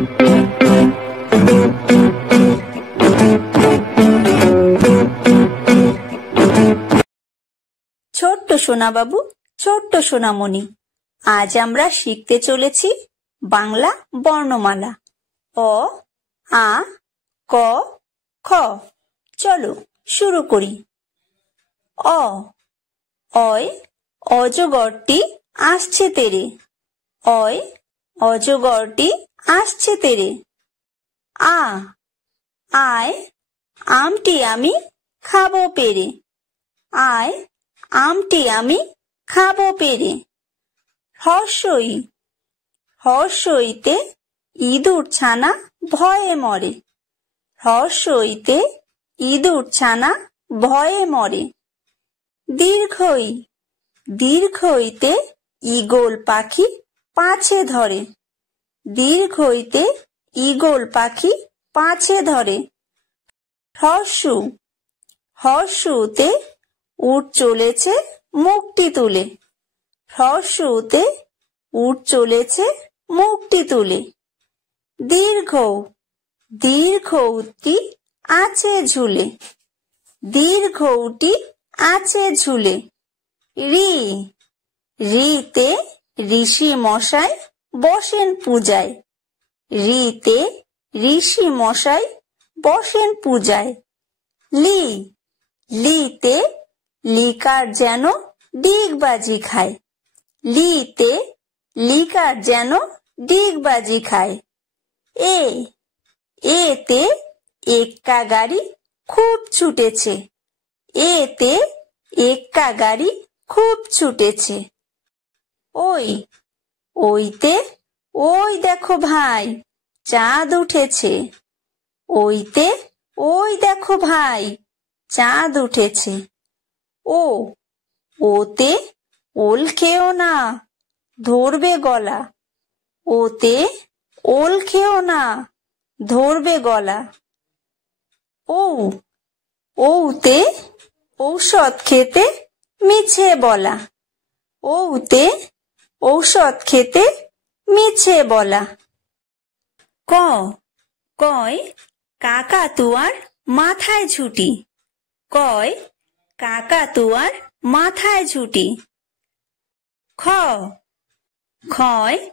ছোট্ট সোনা বাবু, ছোট্ট সোনামণি, আজ আমরা শিখতে চলেছি বাংলা বর্ণমালা। অ, আ, ক, খ। চলো শুরু করি। অ, অয় অজগরটি আসছে তেরে। অয় অজগরটি আসছে তেরে। আ, আয় আমটি আমি খাবো পেরে। আয় আমটি আমি খাবো পেরে। হর্ষই, হর্ষইতে ইঁদুর ছানা ভয়ে মরে। হর্ষইতে ইঁদুর ছানা ভয়ে মরে। দীর্ঘই, দীর্ঘইতে ঈগল পাখি পাছে ধরে। দীর্ঘইতে ঈগল পাখি পাছে ধরে। হর্ষু, হর্ষুতে উট চলেছে মুখটি তুলে। হর্ষুতে উট চলেছে মুখটি তুলে। দীর্ঘ, দীর্ঘটি আছে ঝুলে। দীর্ঘটি আছে ঝুলে। রি, রিতে ঋষি মশাই বসেন পূজায়। রিতে ঋষি মশাই বসেন পূজায়। লি, লিতে লিকার যেন ডিগবাজি খায়। লিতে লিকার যেন ডিগবাজি খায়। এ, এতে এক্কা গাড়ি খুব ছুটেছে। এতে এক্কা গাড়ি খুব ছুটেছে। ওই, ওইতে ওই দেখো ভাই চাঁদ উঠেছে। ওইতে ওই দেখো ভাই চাঁদ উঠেছে। ও, ওতে ওল খেও না ধরবে গলা। ওতে ওল খেও না ধরবে গলা। ও, ওতে ঔষধ খেতে মিছে বলা। ওতে ঔষধ খেতে মিছে বলা। ক, কয় কাকাতুয়ার মাথায় ঝুঁটি। কয় কাকাতুয়ার মাথায় ঝুঁটি। খ, খয়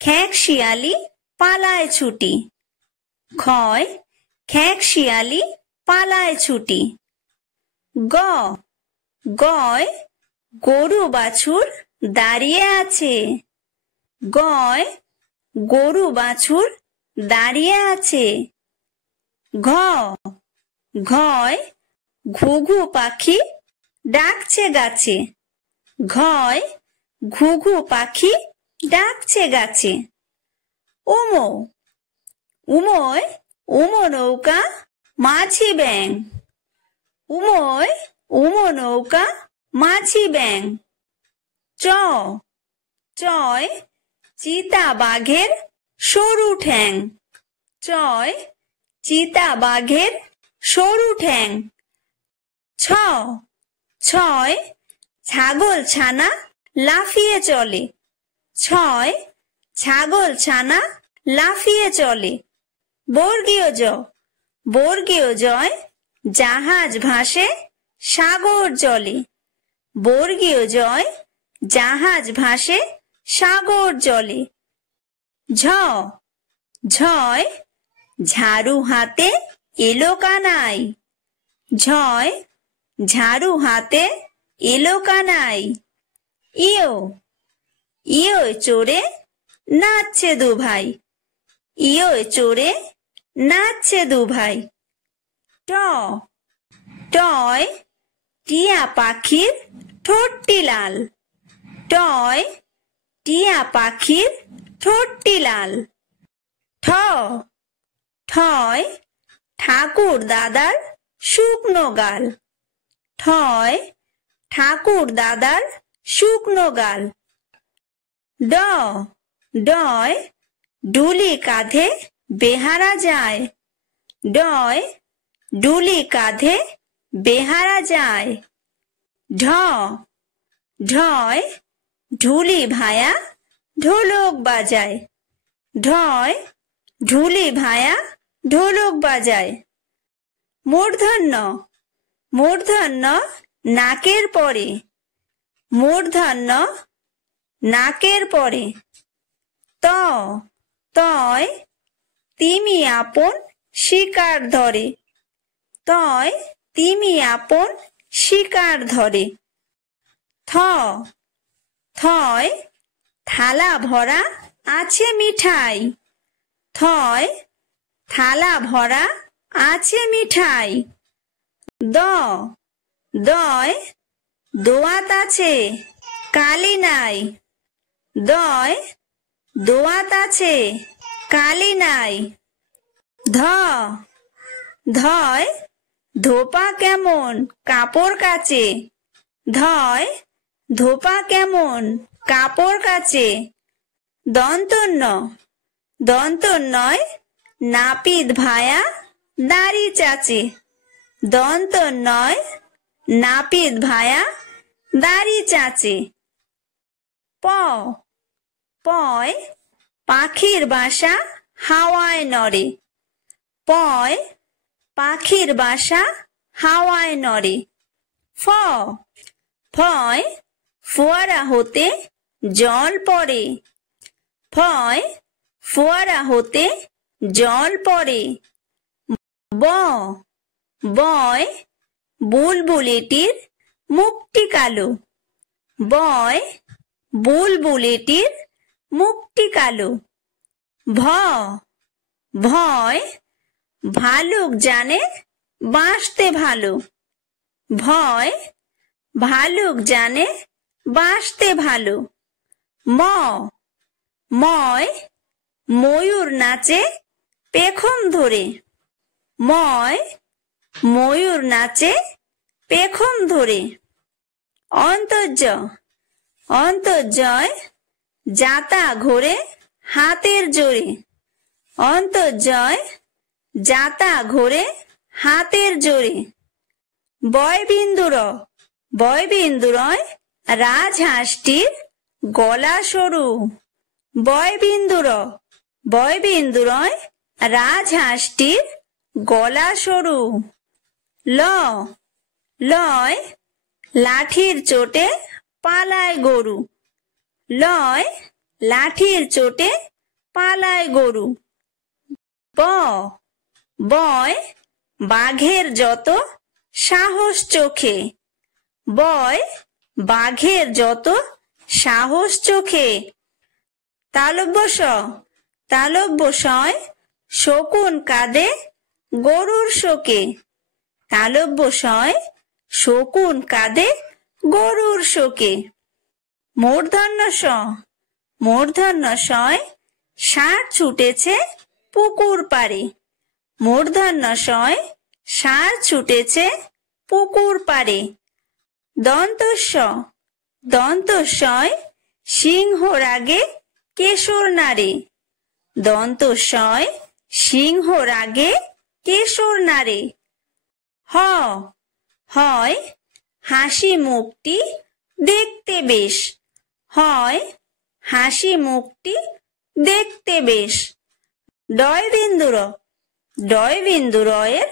খ্যাঁক শিয়ালি পালায় ছুটি। খয় খ্যাঁক শিয়ালি পালায় ছুটি। গ, গয় গরু বাছুর দাঁড়িয়ে আছে। গয় গরু বাছুর দাঁড়িয়ে আছে। ঘ, ঘয় ঘুঘু পাখি ডাকছে গাছে। ঘয় ঘুঘু পাখি ডাকছে গাছে। উমো, উমোয় উমো নৌকা মাঝি ব্যাং। উমোয় উমো নৌকা মাঝি ব্যাং। চ, চয় চিতা বাঘের সরু ঠ্যাং। চয় চিতা বাঘের সরু ঠ্যাং। ছ, ছয় ছাগল ছানা লাফিয়ে চলে। ছয় ছাগল ছানা লাফিয়ে চলে। বর্গীয় জ, বর্গীয় জয় জাহাজ ভাসে সাগর জলে। বর্গীয় জয় জাহাজ ভাসে সাগর জলে। ঝ, ঝয় ঝাড়ু হাতে এলো কানাই। ঝয় ঝাড়ু হাতে এলো কানাই। ইয়ো, ইয়ো চড়ে নাচছে দু ভাই। ইয়ো চড়ে নাচছে দু ভাই। ট, টয় টিয়া পাখির ঠোঁটটি লাল। টয় টিয়া পাখির ঠোঁটটি লাল। ঠ, ঠয় ঠাকুর দাদার শুকনো গাল। ঠয় ঠাকুর দাদার শুকনো গাল। ড, ডয় ডুলি কাঁধে বেহারা যায়। ডয় ডুলি কাঁধে বেহারা যায়। ঢ, ঢয় ঢুলি ভায়া ঢোলক বাজায়। ঢয় ঢুলি ভায়া ঢোলক বাজায়। মূর্ধন্য মূর্ধন্য নাকের পরে, মূর্ধন্য নাকের পরে। ত তয় তিমি আপন শিকার ধরে, তয় তিমি আপন শিকার ধরে। থ থয় থালা ভরা আছে মিঠাই, থয় থালা ভরা আছে মিঠাই। দ দয় দোয়াত আছে কালি নাই, দয় দোয়াত আছে কালি নাই। ধ ধয় ধোপা কেমন কাপড় কাচে, ধয় ধোপা কেমন কাপড় কাচে। দন্তন্য দন্তন্যয় নাপিত ভায়া দাড়ি চাচে, দন্তন্যয় নাপিত ভায়া দাড়ি চাচে। প পয় পাখির বাসা হাওয়ায় নড়ে, পয় পাখির বাসা হাওয়ায় নড়ে। ফ ফয় ফোয়ারা হতে জল পড়ে, ফয় ফোয়ারা হতে জল পড়ে। ব বয় বুলবুলিটির মুখটি কালো, বয় বুলবুলিটির মুখটি কালো। ভ ভয় ভালুক জানে বাঁচতে ভালো, ভয় ভালুক জানে বাঁচতে ভালো। ম ময় ময়ূর নাচে পেখম ধরে, ময় ময়ূর নাচে পেখম ধরে। অন্তর্য অন্তর্জয় যাতা ঘোরে হাতের জোরে, অন্তর্জয় যাতা ঘোরে হাতের জোরে। বয়বিন্দুর বয়বিন্দুরয় রাজহাঁসটির গলা সরু, বয়বিন্দুর বয়বিন্দুরয় রাজহাঁসটির গলা সরু। ল লয় লাঠির চোটে পালায় গরু, লয় লাঠির চোটে পালায় গরু। ব বয় বাঘের যত সাহস চোখে, বয় বাঘের যত সাহস চোখে। তালব্য স তালব্য সয় শকুন কাঁদে গরুর শোকে, তালব্য সয় শকুন কাঁদে গরুর শোকে। মূর্ধন্য স মূর্ধন্য সয় ষাঁড় ছুটেছে পুকুর পাড়ে, মূর্ধন্য সয় ষাঁড় ছুটেছে পুকুর পাড়ে। দন্তস্ব দন্তস্বয় সিংহর আগে কেশর নাড়ে, দন্তস্বয় সিংহর আগে কেশর নাড়ে। হ হয় হাসি মুখটি দেখতে বেশ, হয় হাসি মুখটি দেখতে বেশ। ডয়বিন্দুর ডয়বিন্দুরয়ের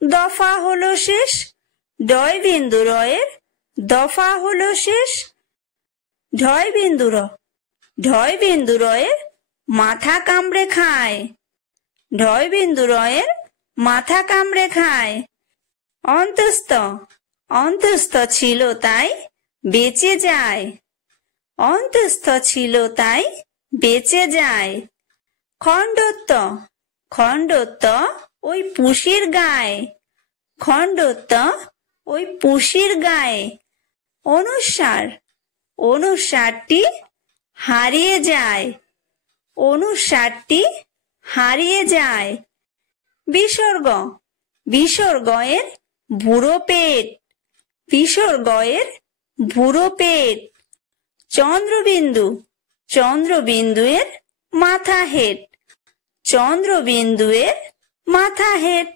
দফা হলো শেষ, ডয়বিন্দুরয়ের দফা হলো শেষ। ঢয়বিন্দুর ঢয়বিন্দুরয়ের মাথা কামড়ে খায়, ঢয়বিন্দুরয়ের মাথা কামড়ে খায়। অন্তস্থ অন্তস্থ ছিল তাই বেঁচে যায়, অন্তস্থ ছিল তাই বেঁচে যায়। খণ্ডত্ব খণ্ডত্ব ওই পুষির গায়ে, খণ্ডত্ব ওই পুষির গায়ে। অনুসার অনুসারটি হারিয়ে যায়, অনুসারটি হারিয়ে যায়। বিসর্গ বিসর্গয়ের বুড়ো পেট, বিসর্গয়ের বুড়ো পেট। চন্দ্রবিন্দু চন্দ্রবিন্দুয়ের মাথা হেট, চন্দ্রবিন্দুয়ের মাথা হেট।